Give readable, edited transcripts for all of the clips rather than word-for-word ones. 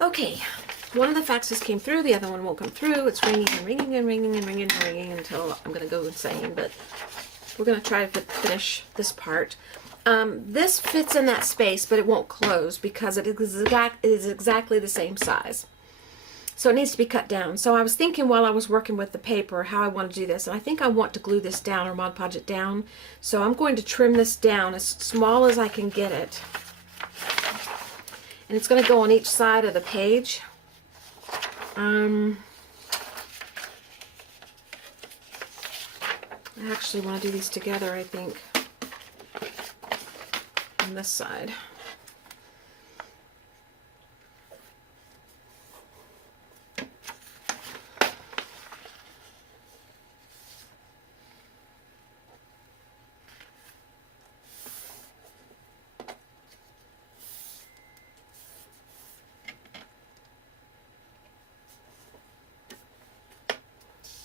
Okay, one of the faxes came through, the other one won't come through. It's ringing and ringing and ringing and ringing and ringing until I'm going to go insane, but we're going to try to finish this part. This fits in that space, but it won't close because it is exactly the same size. So it needs to be cut down. So I was thinking while I was working with the paper how I want to do this, and I think I want to glue this down or Mod Podge it down. So I'm going to trim this down as small as I can get it. And it's going to go on each side of the page. I actually want to do these together, I think, on this side.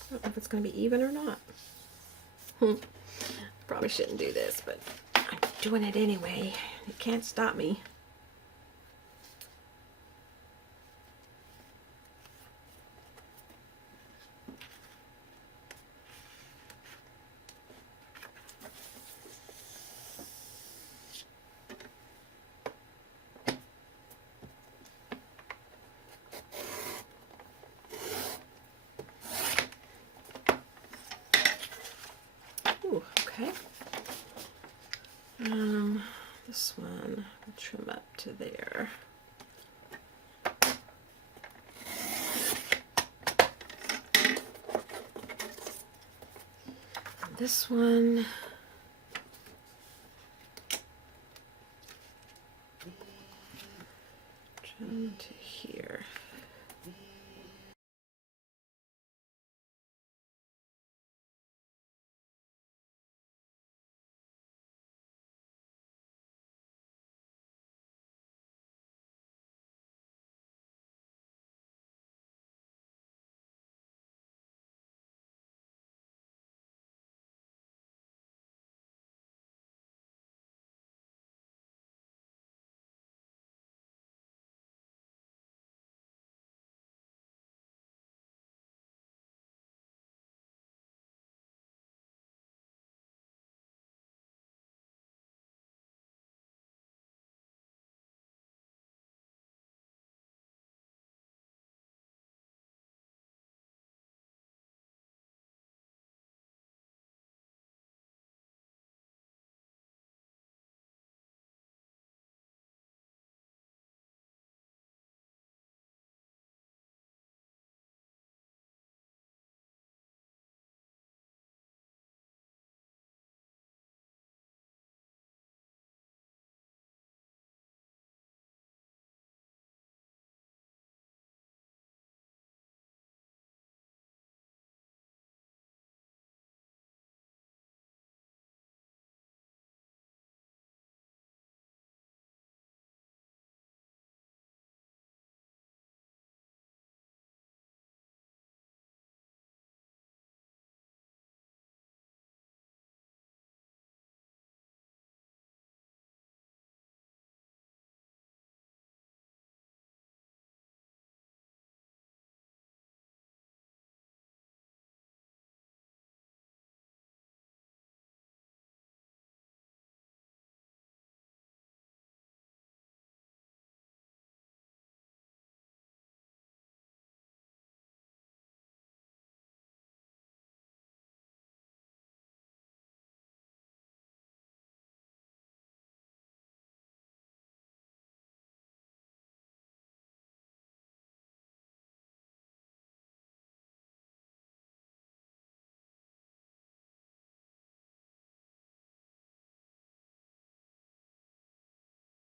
I don't know if it's going to be even or not. Probably shouldn't do this, but I'm doing it anyway. You can't stop me. Okay. This one, I'll trim up to there. And this one, trim to here.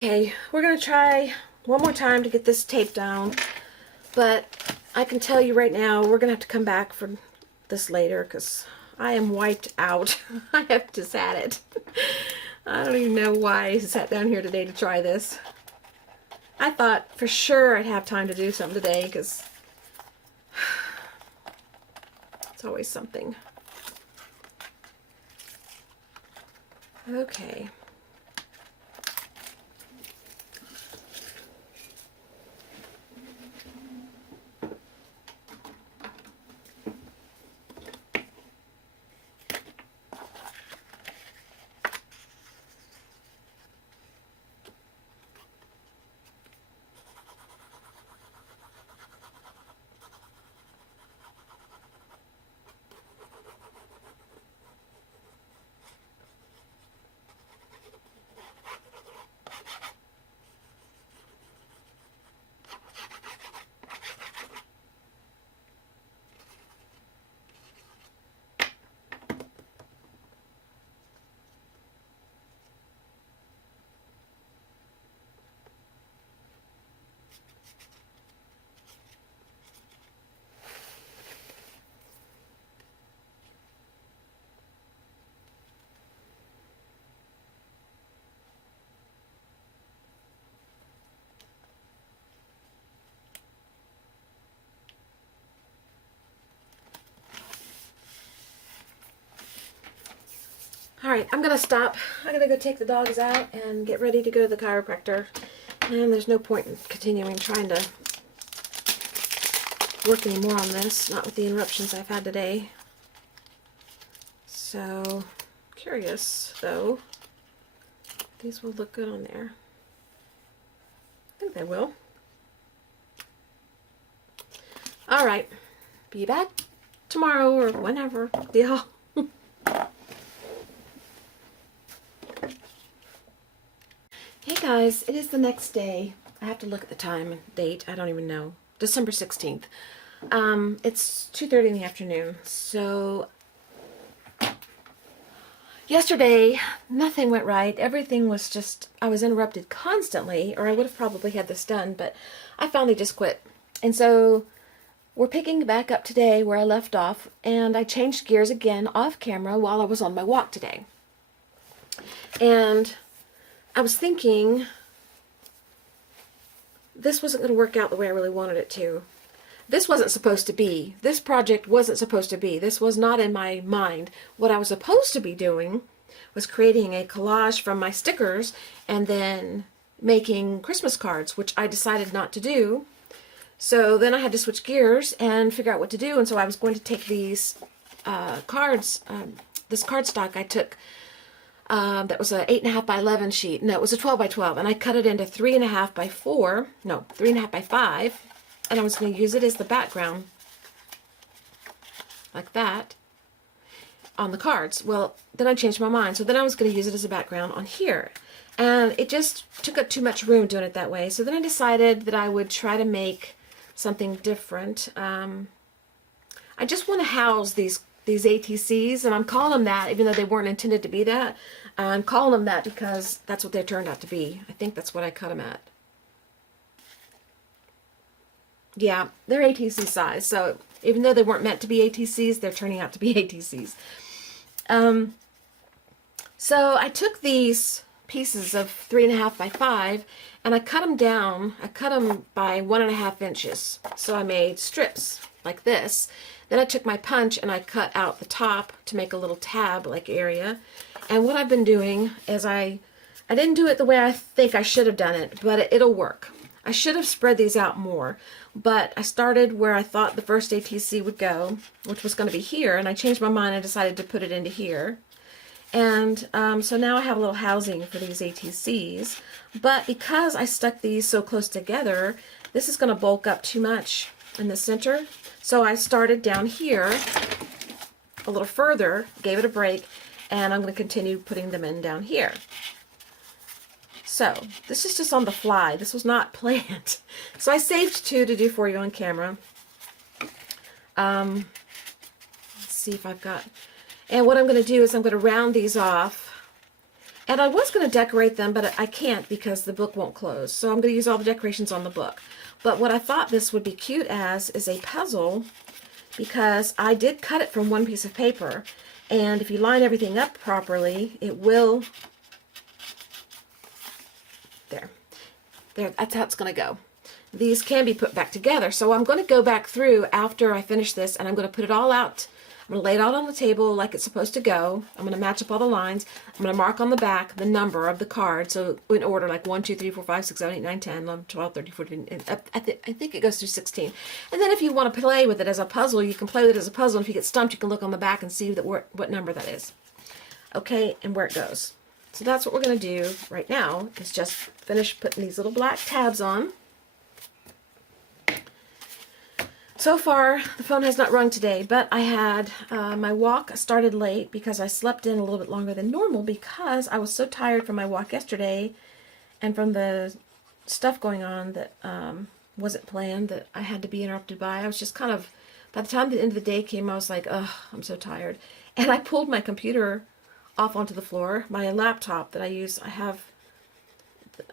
Okay, we're going to try one more time to get this tape down, but I can tell you right now we're going to have to come back for this later because I am wiped out. I have just had it. I don't even know why I sat down here today to try this. I thought for sure I'd have time to do something today because it's always something. Okay. Alright, I'm gonna stop. I'm gonna go take the dogs out and get ready to go to the chiropractor. And there's no point in continuing trying to work any more on this, not with the interruptions I've had today. So, curious though. These will look good on there. I think they will. Alright, be back tomorrow or whenever. Yeah. Hey guys, it is the next day. I have to look at the time and date. I don't even know. December 16th. It's 2:30 in the afternoon. So yesterday, nothing went right. Everything was just, I was interrupted constantly, or I would have probably had this done, but I finally just quit. And so we're picking back up today where I left off, and I changed gears again off camera while I was on my walk today. And I was thinking this wasn't going to work out the way I really wanted it to. This wasn't supposed to be. This project wasn't supposed to be. This was not in my mind. What I was supposed to be doing was creating a collage from my stickers and then making Christmas cards, which I decided not to do. So then I had to switch gears and figure out what to do. And so I was going to take these cards, this cardstock I took, that was a 8.5 by 11 sheet. No, it was a 12 by 12, and I cut it into 3.5 by 4. No, 3.5 by 5, and I was going to use it as the background, like that, on the cards. Well, then I changed my mind, so then I was going to use it as a background on here, and it just took up too much room doing it that way. So then I decided that I would try to make something different. I just want to house these ATCs, and I'm calling them that even though they weren't intended to be that. I'm calling them that because that's what they turned out to be. I think that's what I cut them at. Yeah, they're ATC size, so even though they weren't meant to be ATCs, they're turning out to be ATCs. So I took these pieces of 3.5 by 5 and I cut them down. I cut them by 1.5 inches. So I made strips like this. Then I took my punch and I cut out the top to make a little tab-like area. And what I've been doing is I didn't do it the way I think I should have done it, but it'll work. I should have spread these out more, but I started where I thought the first ATC would go, which was going to be here, and I changed my mind and decided to put it into here. And so now I have a little housing for these ATCs, but because I stuck these so close together, this is going to bulk up too much in the center. So I started down here a little further, gave it a break, and I'm going to continue putting them in down here. So this is just on the fly. This was not planned. So I saved 2 to do for you on camera. Let's see if I've got... And what I'm going to do is I'm going to round these off. And I was going to decorate them, but I can't because the book won't close. So I'm going to use all the decorations on the book. But what I thought this would be cute as is a puzzle, because I did cut it from one piece of paper. And if you line everything up properly, it will... There, that's how it's going to go. These can be put back together. So I'm going to go back through after I finish this, and I'm going to put it all out. I'm going to lay it out on the table like it's supposed to go. I'm going to match up all the lines. I'm going to mark on the back the number of the card. So in order, like 1, 2, 3, 4, 5, 6, 7, 8, 9, 10, 11, 12, 13, 14, I think it goes through 16. And then if you want to play with it as a puzzle, you can play with it as a puzzle. And if you get stumped, you can look on the back and see that what number that is. Okay, and where it goes. So that's what we're going to do right now, is just finish putting these little black tabs on. So far, the phone has not rung today, but I had my walk started late because I slept in a little bit longer than normal because I was so tired from my walk yesterday and from the stuff going on that wasn't planned that I had to be interrupted by. I was just kind of, by the time the end of the day came, I was like, ugh, I'm so tired. And I pulled my computer off onto the floor. My laptop that I use, I have,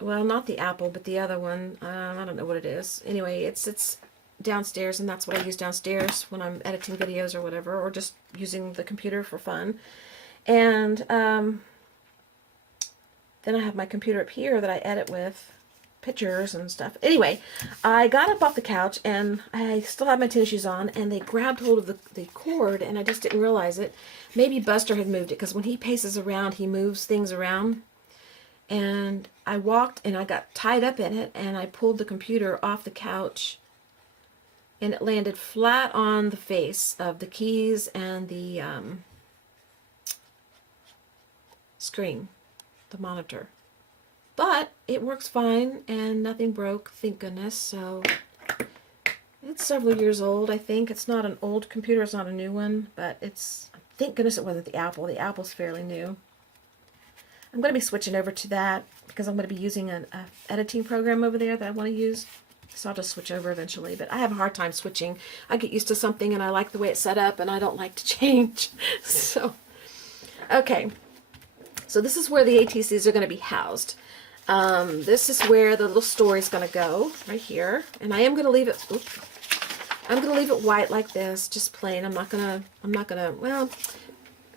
well, not the Apple, but the other one. I don't know what it is. Anyway, it's downstairs, and that's what I use downstairs when I'm editing videos or whatever, or just using the computer for fun. And then I have my computer up here that I edit with. pictures and stuff. Anyway, I got up off the couch and I still had my tennis shoes on, and they grabbed hold of the cord, and I just didn't realize it. Maybe Buster had moved it, because when he paces around, he moves things around. And I walked and I got tied up in it, and I pulled the computer off the couch, and it landed flat on the face of the keys and the screen, the monitor. But it works fine and nothing broke, thank goodness. So it's several years old, I think. It's not an old computer, it's not a new one, but it's, thank goodness it wasn't the Apple. The Apple's fairly new. I'm going to be switching over to that because I'm going to be using an editing program over there that I want to use. So I'll just switch over eventually. But I have a hard time switching. I get used to something and I like the way it's set up, and I don't like to change. So, okay. So this is where the ATCs are going to be housed. This is where the little story is going to go, right here. And I am going to leave it, oops, I'm going to leave it white like this, just plain. I'm not going to, well,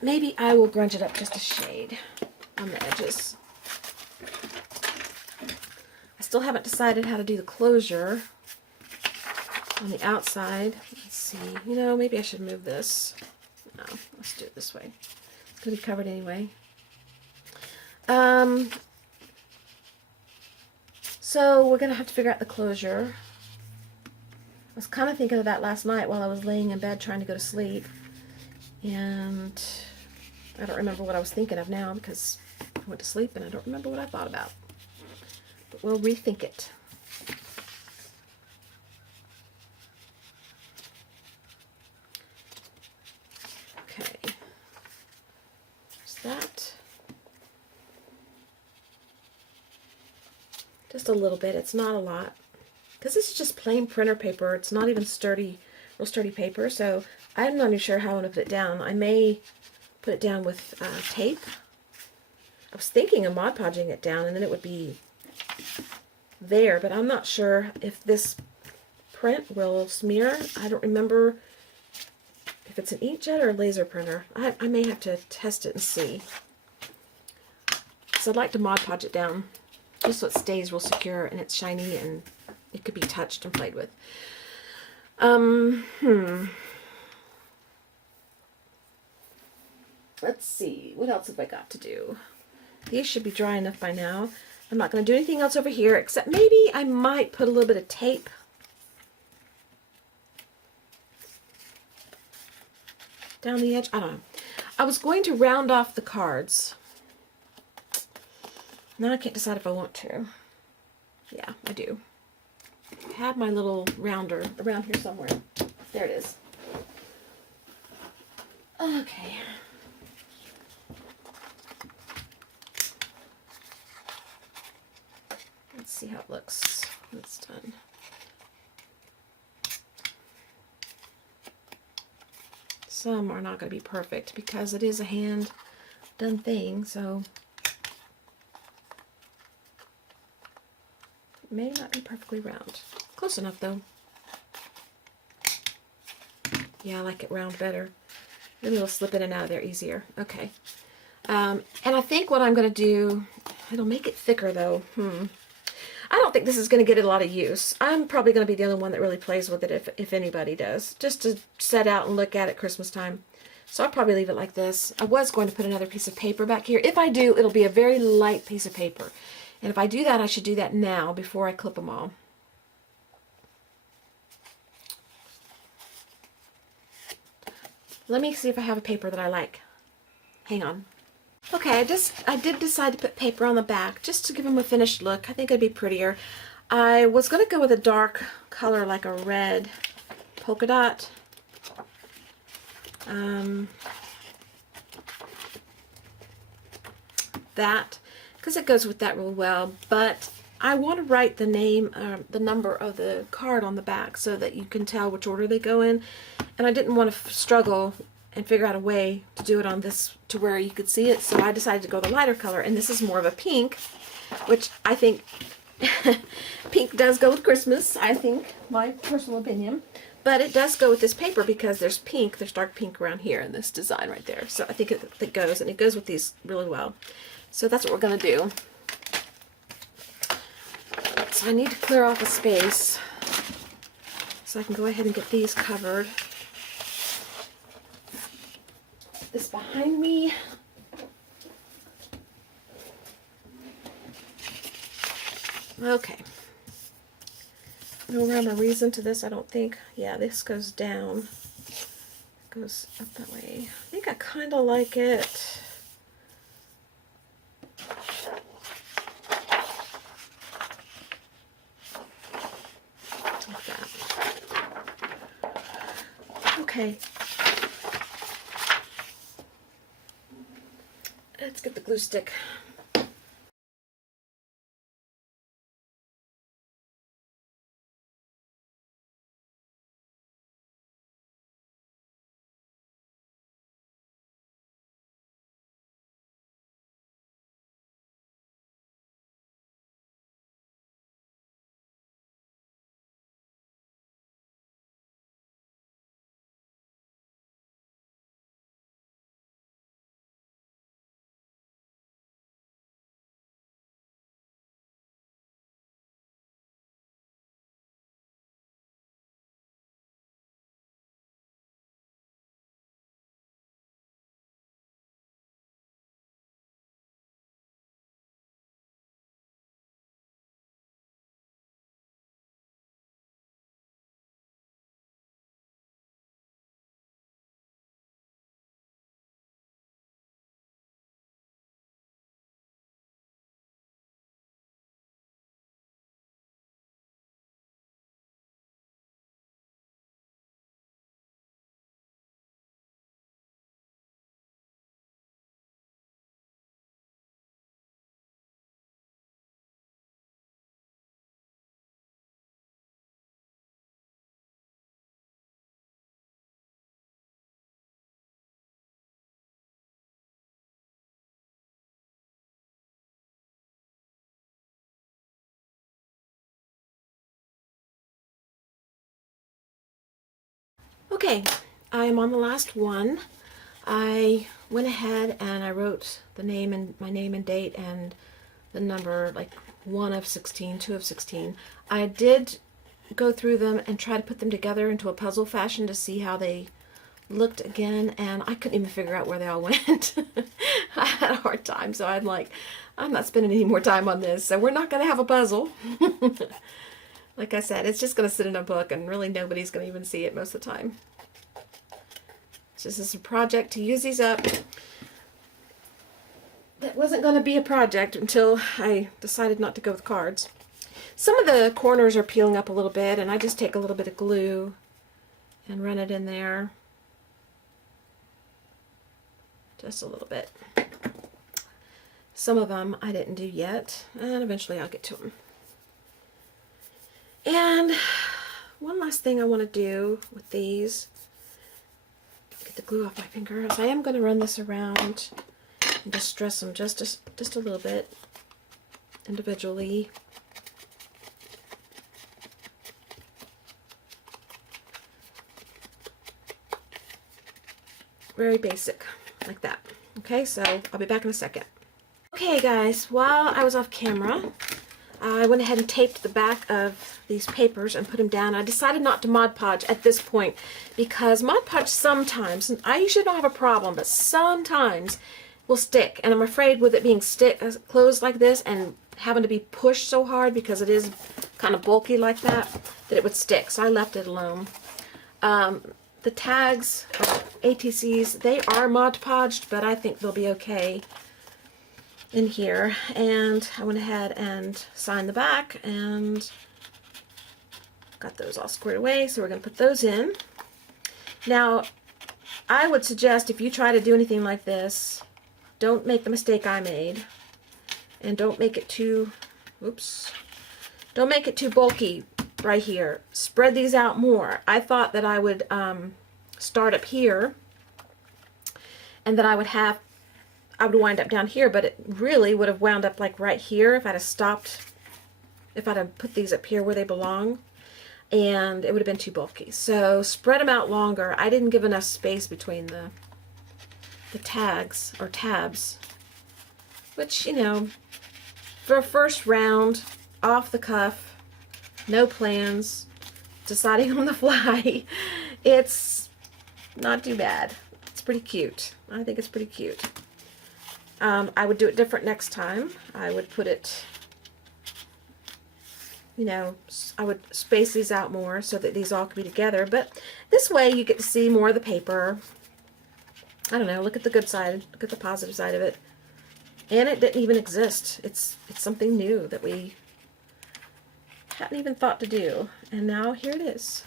maybe I will grunge it up just a shade on the edges. I still haven't decided how to do the closure on the outside. Let's see, you know, maybe I should move this. No, let's do it this way. It's going to be covered anyway. So we're going to have to figure out the closure. I was kind of thinking of that last night while I was laying in bed trying to go to sleep. And I don't remember what I was thinking of now because I went to sleep and I don't remember what I thought about. But we'll rethink it. Okay. There's that. Just a little bit. It's not a lot. Because this is just plain printer paper. It's not even sturdy, real sturdy paper. So I'm not even sure how I want to put it down. I may put it down with tape. I was thinking of Mod Podging it down and then it would be there. But I'm not sure if this print will smear. I don't remember if it's an inkjet or a laser printer. I may have to test it and see. So I'd like to Mod Podge it down, just so it stays real secure and it's shiny and it could be touched and played with. Let's see, what else have I got to do? These should be dry enough by now. I'm not going to do anything else over here, except maybe I might put a little bit of tape down the edge. I don't know. I was going to round off the cards. Now I can't decide if I want to. Yeah, I do. I have my little rounder around here somewhere. There it is. Okay. Let's see how it looks when it's done. Some are not going to be perfect because it is a hand done thing, so it may not be perfectly round. Close enough though. Yeah, I like it round better. Then it'll slip in and out of there easier. Okay. And I think what I'm going to do, it'll make it thicker though. I don't think this is going to get a lot of use. I'm probably going to be the only one that really plays with it if anybody does. Just to set out and look at it Christmas time. So I'll probably leave it like this. I was going to put another piece of paper back here. If I do, it'll be a very light piece of paper. And if I do that, I should do that now before I clip them all. Let me see if I have a paper that I like. Hang on. Okay, I did decide to put paper on the back just to give them a finished look. I think it'd be prettier. I was going to go with a dark color like a red polka dot. That, because it goes with that real well, but I want to write the name, the number of the card on the back so that you can tell which order they go in, and I didn't want to struggle and figure out a way to do it on this to where you could see it, so I decided to go the lighter color, and this is more of a pink, which I think pink does go with Christmas, I think, my personal opinion, but it does go with this paper because there's pink, there's dark pink around here in this design right there, so I think it goes, and it goes with these really well. So that's what we're going to do. So I need to clear off a space so I can go ahead and get these covered. This behind me. Okay. No rhyme or reason to this, I don't think. Yeah, this goes down. Goes up that way. I think I kind of like it. Like that. Okay. Let's get the glue stick. Okay, I am on the last one. I went ahead and I wrote the name and my name and date and the number, like 1 of 16, 2 of 16. I did go through them and try to put them together into a puzzle fashion to see how they looked again, and I couldn't even figure out where they all went. I had a hard time, so I'm like, I'm not spending any more time on this, so we're not going to have a puzzle. Like I said, it's just going to sit in a book, and really nobody's going to even see it most of the time. It's just a project to use these up. That wasn't going to be a project until I decided not to go with cards. Some of the corners are peeling up a little bit, and I just take a little bit of glue and run it in there. Just a little bit. Some of them I didn't do yet, and eventually I'll get to them. And one last thing I want to do with these, get the glue off my fingers, I am going to run this around and just stress them just a little bit individually. Very basic, like that. Okay, so I'll be back in a second. Okay guys, while I was off camera, I went ahead and taped the back of these papers and put them down. I decided not to Mod Podge at this point because Mod Podge sometimes, and I usually don't have a problem, but sometimes will stick. And I'm afraid with it being closed like this and having to be pushed so hard because it is kind of bulky like that, that it would stick. So I left it alone. The tags, ATCs, they are Mod Podged, but I think they'll be okay in here. And I went ahead and signed the back and got those all squared away, so we're going to put those in. Now, I would suggest if you try to do anything like this, don't make the mistake I made, and don't make it too, don't make it too bulky right here. Spread these out more. I thought that I would start up here, and then I would wind up down here, but it really would have wound up like right here if I'd have stopped, if I'd have put these up here where they belong, and it would have been too bulky. So spread them out longer. I didn't give enough space between the tags or tabs, which, you know, for a first round, off the cuff, no plans, deciding on the fly. It's not too bad. It's pretty cute. I think it's pretty cute. I would do it different next time. I would put it, you know, I would space these out more so that these all could be together. But this way you get to see more of the paper. I don't know, look at the good side, look at the positive side of it. And it didn't even exist. It's something new that we hadn't even thought to do. And now here it is.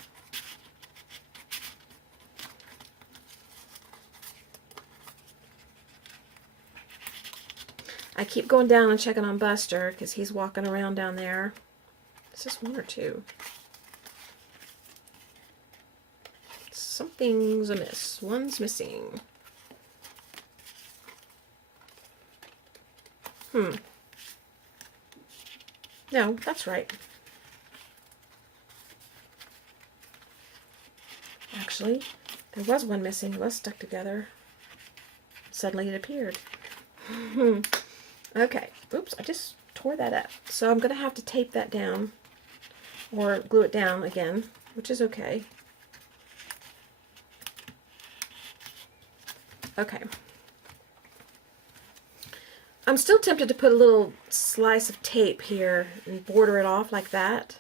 I keep going down and checking on Buster because he's walking around down there. It's just one or two. Something's amiss. One's missing. No, that's right. Actually, there was one missing. It was stuck together. Suddenly it appeared. Okay. Oops, I just tore that up. So I'm going to have to tape that down or glue it down again, which is okay. Okay. I'm still tempted to put a little slice of tape here and border it off like that.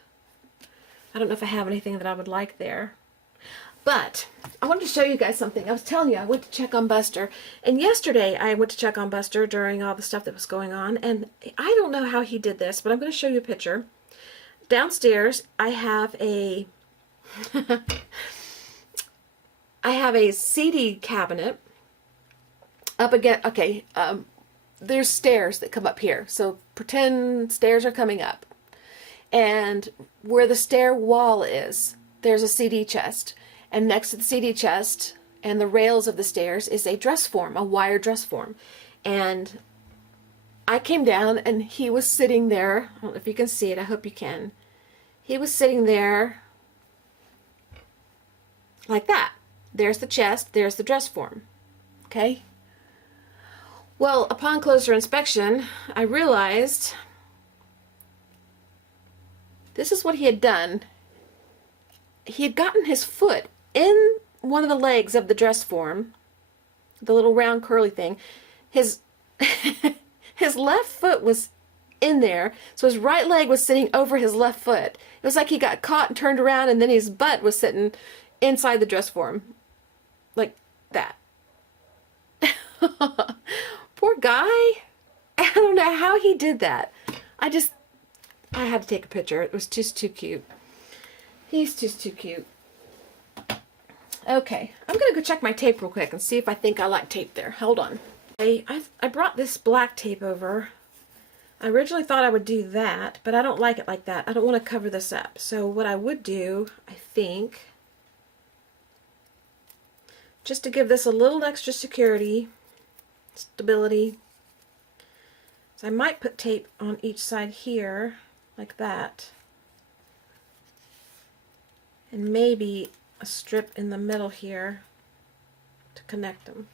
I don't know if I have anything that I would like there. But I wanted to show you guys something. I was telling you I went to check on Buster. And yesterday I went to check on Buster during all the stuff that was going on. And I don't know how he did this, but I'm going to show you a picture. Downstairs I have a I have a CD cabinet up again. Okay, there's stairs that come up here. So pretend stairs are coming up. And where the stair wall is, there's a CD chest. And next to the CD chest and the rails of the stairs is a dress form, a wire dress form. And I came down and he was sitting there. I don't know if you can see it. I hope you can. He was sitting there like that. There's the chest. There's the dress form. Okay? Well, upon closer inspection, I realized this is what he had done. He had gotten his foot in one of the legs of the dress form, the little round curly thing. His his left foot was in there, so his right leg was sitting over his left foot. It was like he got caught and turned around, and then his butt was sitting inside the dress form, like that. Poor guy. I don't know how he did that. I had to take a picture. It was just too cute. He's just too cute. Okay, I'm going to go check my tape real quick and see if I think I like tape there. Hold on. I brought this black tape over. I originally thought I would do that, but I don't like it like that. I don't want to cover this up. So what I would do, I think, just to give this a little extra security, stability, so I might put tape on each side here, like that. And maybe a strip in the middle here to connect them.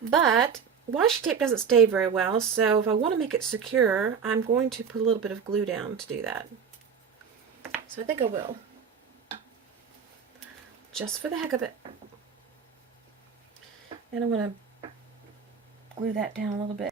But washi tape doesn't stay very well, so if I want to make it secure, I'm going to put a little bit of glue down to do that. So I think I will. Just for the heck of it. And I'm going to glue that down a little bit.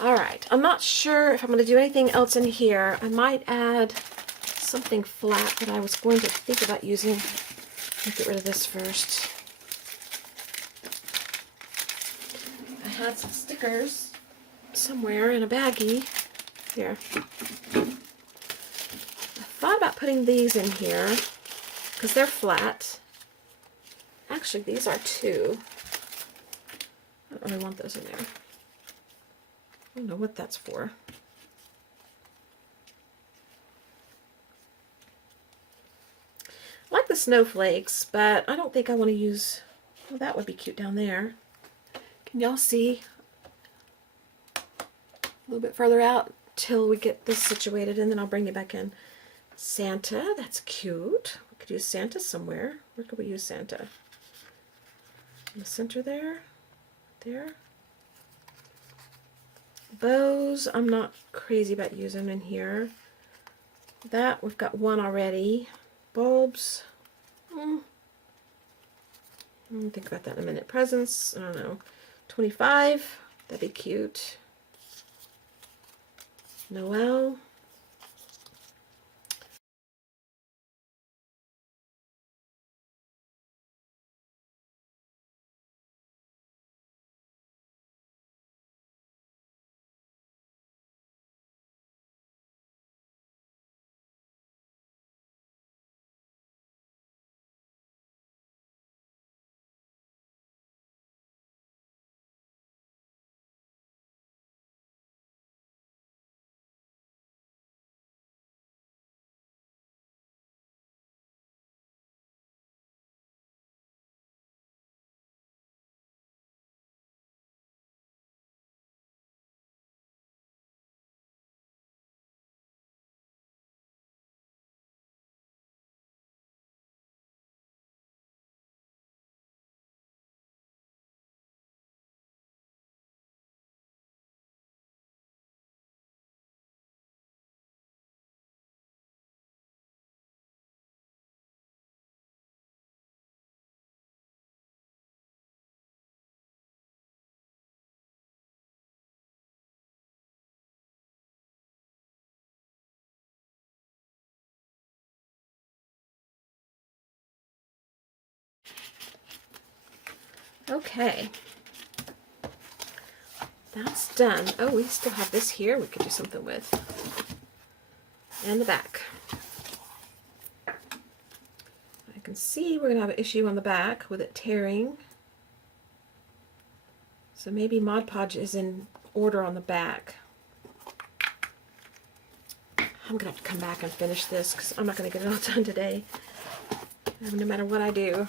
All right, I'm not sure if I'm going to do anything else in here. I might add something flat that I was going to think about using. Let me get rid of this first. I had some stickers somewhere in a baggie. Here. I thought about putting these in here because they're flat. Actually, these are too. I don't really want those in there. I don't know what that's for. I like the snowflakes, but I don't think I want to use, well, that would be cute down there. Can y'all see? A little bit further out till we get this situated, and then I'll bring you back in. Santa, that's cute. We could use Santa somewhere. Where could we use Santa? In the center there? There? Bows, I'm not crazy about using in here. That, we've got one already. Bulbs, I'll think about that in a minute. Presents, I don't know. 25, that'd be cute. Noel. Okay. That's done. Oh, we still have this here we could do something with. And the back. I can see we're going to have an issue on the back with it tearing. So maybe Mod Podge is in order on the back. I'm going to have to come back and finish this because I'm not going to get it all done today, no matter what I do.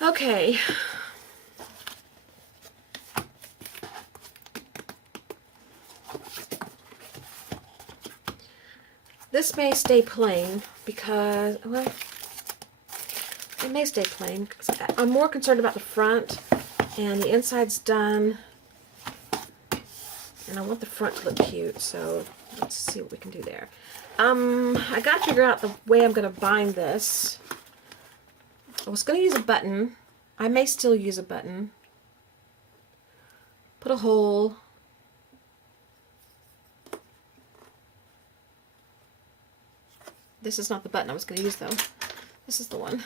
Okay. This may stay plain because, well, it may stay plain because I'm more concerned about the front, and the inside's done, and I want the front to look cute, so let's see what we can do there. I got to figure out the way I'm going to bind this. I was going to use a button. I may still use a button. Put a hole. This is not the button I was going to use, though. This is the one.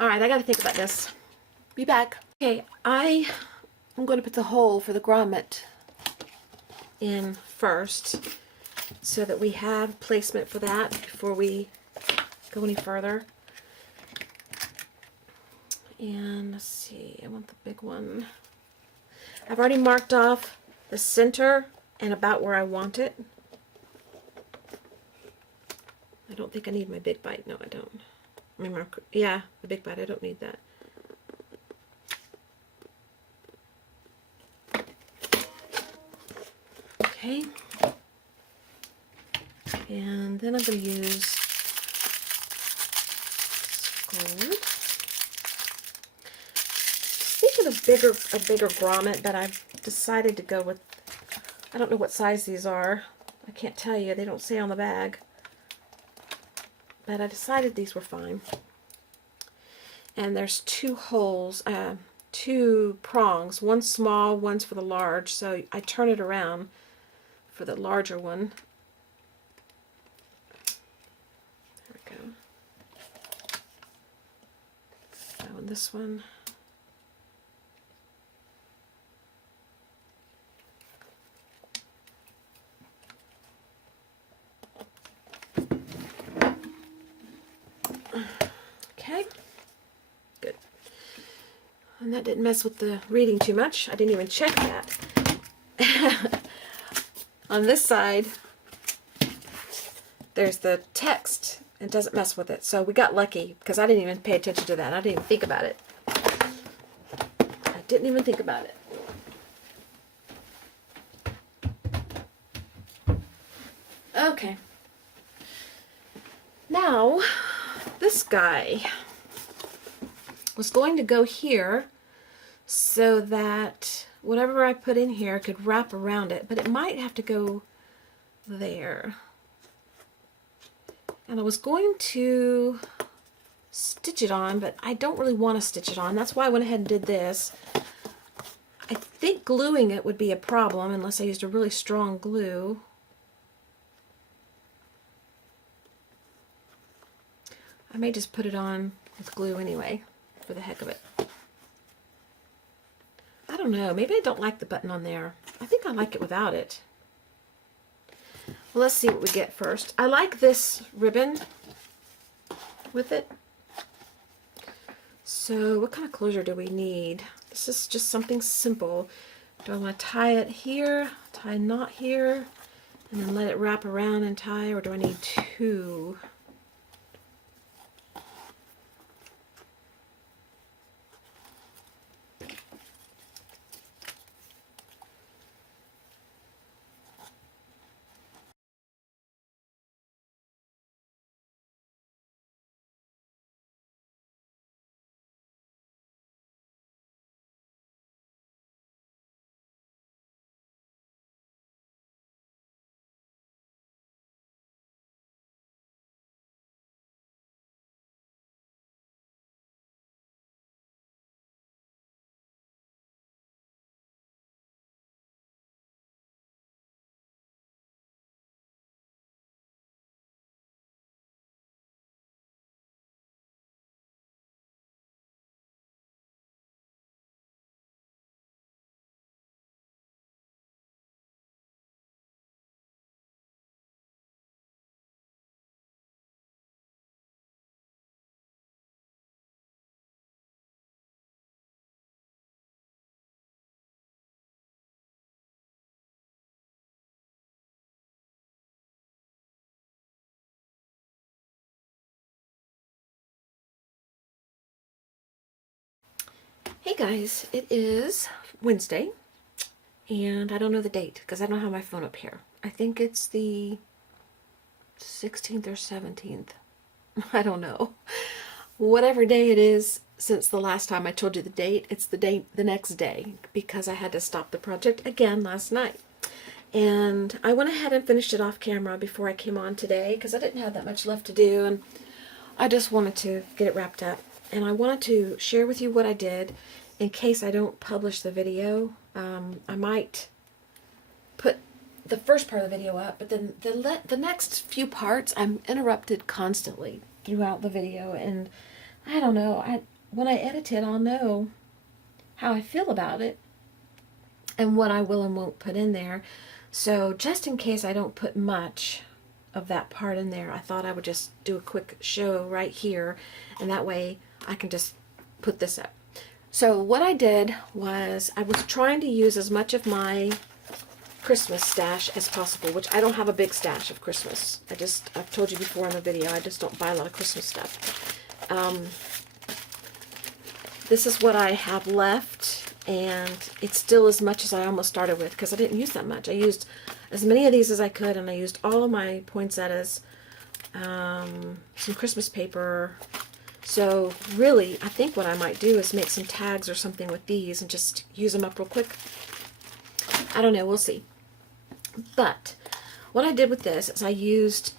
Alright, I got to think about this. Be back. Okay, I'm going to put the hole for the grommet in first so that we have placement for that before we go any further. And let's see, I want the big one. I've already marked off the center and about where I want it. I don't think I need my big bite. No, I don't. I mean, yeah, the big bite, I don't need that. Okay. And then I'm going to use gold. Thinking of a bigger grommet, but I've decided to go with, I don't know what size these are. I can't tell you. They don't say on the bag. but I decided these were fine. And there's two holes, two prongs, one small, one's for the large, so I turn it around for the larger one. There we go. Oh, and this one. Okay, good. And that didn't mess with the reading too much. I didn't even check that. On this side, there's the text. It doesn't mess with it. So we got lucky because I didn't even pay attention to that. I didn't even think about it. I didn't even think about it. Okay. Now, this guy was going to go here so that whatever I put in here could wrap around it, but it might have to go there. And I was going to stitch it on, but I don't really want to stitch it on. That's why I went ahead and did this. I think gluing it would be a problem unless I used a really strong glue. I may just put it on with glue anyway, for the heck of it. I don't know, maybe I don't like the button on there. I think I like it without it. Well, let's see what we get first. I like this ribbon with it. So what kind of closure do we need? This is just something simple. Do I want to tie it here, tie a knot here, and then let it wrap around and tie, or do I need two? Hey guys, it is Wednesday, and I don't know the date because I don't have my phone up here. I think it's the 16th or 17th. I don't know. Whatever day it is, since the last time I told you the date, it's the date the next day because I had to stop the project again last night. And I went ahead and finished it off camera before I came on today because I didn't have that much left to do, and I just wanted to get it wrapped up. And I wanted to share with you what I did in case I don't publish the video. I might put the first part of the video up, but then the next few parts I'm interrupted constantly throughout the video, and I don't know. When I edit it, I'll know how I feel about it and what I will and won't put in there. So just in case I don't put much of that part in there, I thought I would just do a quick show right here, and that way I can just put this up. So what I did was I was trying to use as much of my Christmas stash as possible, which I don't have a big stash of Christmas. I've told you before in the video, I just don't buy a lot of Christmas stuff. This is what I have left, and it's still as much as I almost started with because I didn't use that much. I used as many of these as I could, and I used all of my poinsettias, some Christmas paper. So really, I think what I might do is make some tags or something with these and just use them up real quick. I don't know, we'll see. But what I did with this is I used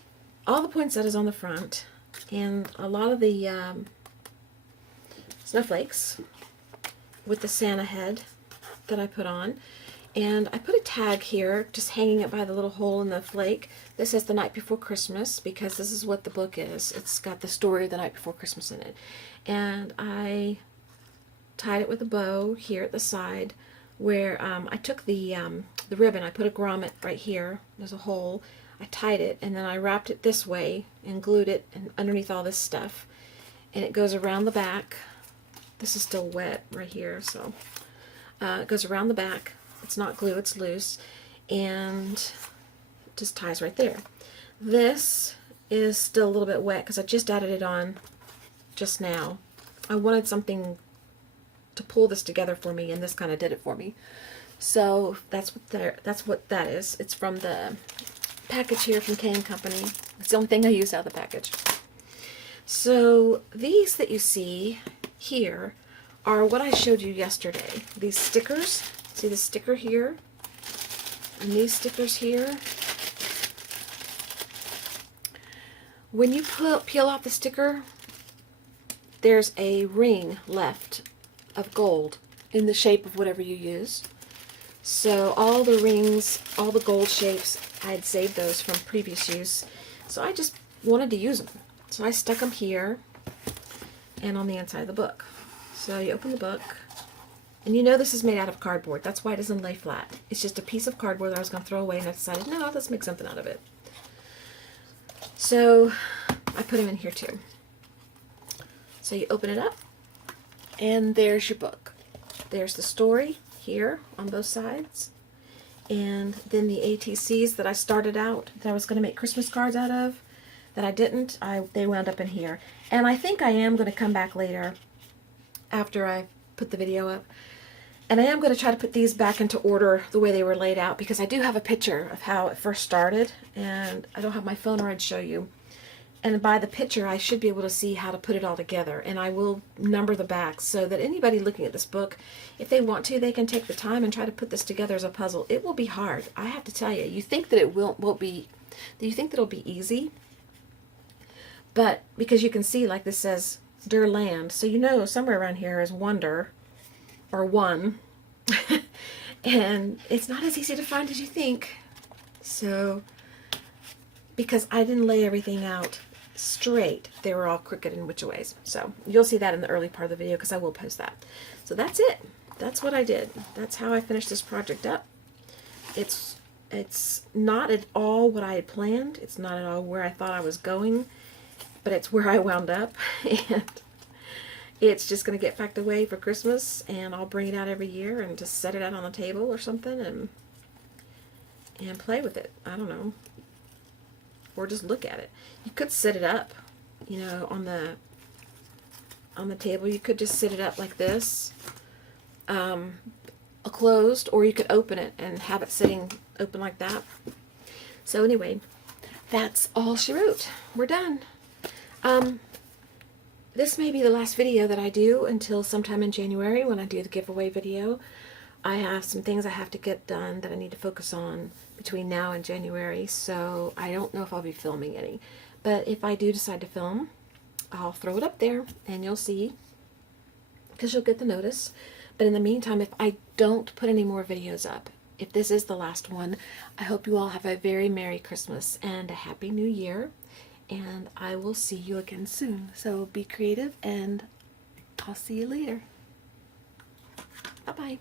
all the poinsettias on the front, and a lot of the snowflakes with the Santa head that I put on. And I put a tag here, just hanging it by the little hole in the flake. This says The Night Before Christmas, because this is what the book is. It's got the story of The Night Before Christmas in it. And I tied it with a bow here at the side, where I took the ribbon, I put a grommet right here, there's a hole, I tied it, and then I wrapped it this way and glued it and underneath all this stuff. And it goes around the back. This is still wet right here, so it goes around the back. It's not glue, it's loose, and it just ties right there. This is still a little bit wet because I just added it on just now. I wanted something to pull this together for me, and this kind of did it for me. So that's what that is. It's from the package here from K & Company. It's the only thing I use out of the package. So these that you see here are what I showed you yesterday. These stickers. See the sticker here? And these stickers here. When you peel off the sticker, there's a ring left of gold in the shape of whatever you use. So all the rings, all the gold shapes, I had saved those from previous use. So I just wanted to use them. So I stuck them here and on the inside of the book. So you open the book, and you know this is made out of cardboard. That's why it doesn't lay flat. It's just a piece of cardboard that I was going to throw away, and I decided, no, let's make something out of it. So I put them in here too. So you open it up, and there's your book. There's the story here on both sides, and then the ATCs that I started out, that I was going to make Christmas cards out of, that I didn't, they wound up in here. And I think I am going to come back later after I put the video up, and I am going to try to put these back into order the way they were laid out, because I do have a picture of how it first started, and I don't have my phone or I'd show you. And by the picture I should be able to see how to put it all together, and I will number the backs so that anybody looking at this book, if they want to, they can take the time and try to put this together as a puzzle. It will be hard, I have to tell you. You think that it won't be, you think that it'll be easy, but because you can see, like this says Der Land, so you know somewhere around here is Wonder, or one, and it's not as easy to find as you think. So, because I didn't lay everything out straight, they were all crooked in which ways. So you'll see that in the early part of the video, because I will post that. So that's it. That's what I did. That's how I finished this project up. It's not at all what I had planned. It's not at all where I thought I was going, but it's where I wound up. And it's just going to get packed away for Christmas, and I'll bring it out every year and just set it out on the table or something and play with it. I don't know. Or just look at it. You could set it up, you know, on the table. You could just sit it up like this, closed, or you could open it and have it sitting open like that. So anyway, that's all she wrote. We're done. This may be the last video that I do until sometime in January when I do the giveaway video. I have some things I have to get done that I need to focus on between now and January, so I don't know if I'll be filming any. But if I do decide to film, I'll throw it up there and you'll see, because you'll get the notice. But in the meantime, if I don't put any more videos up, if this is the last one, I hope you all have a very Merry Christmas and a Happy New Year. And I will see you again soon. So be creative, and I'll see you later. Bye-bye.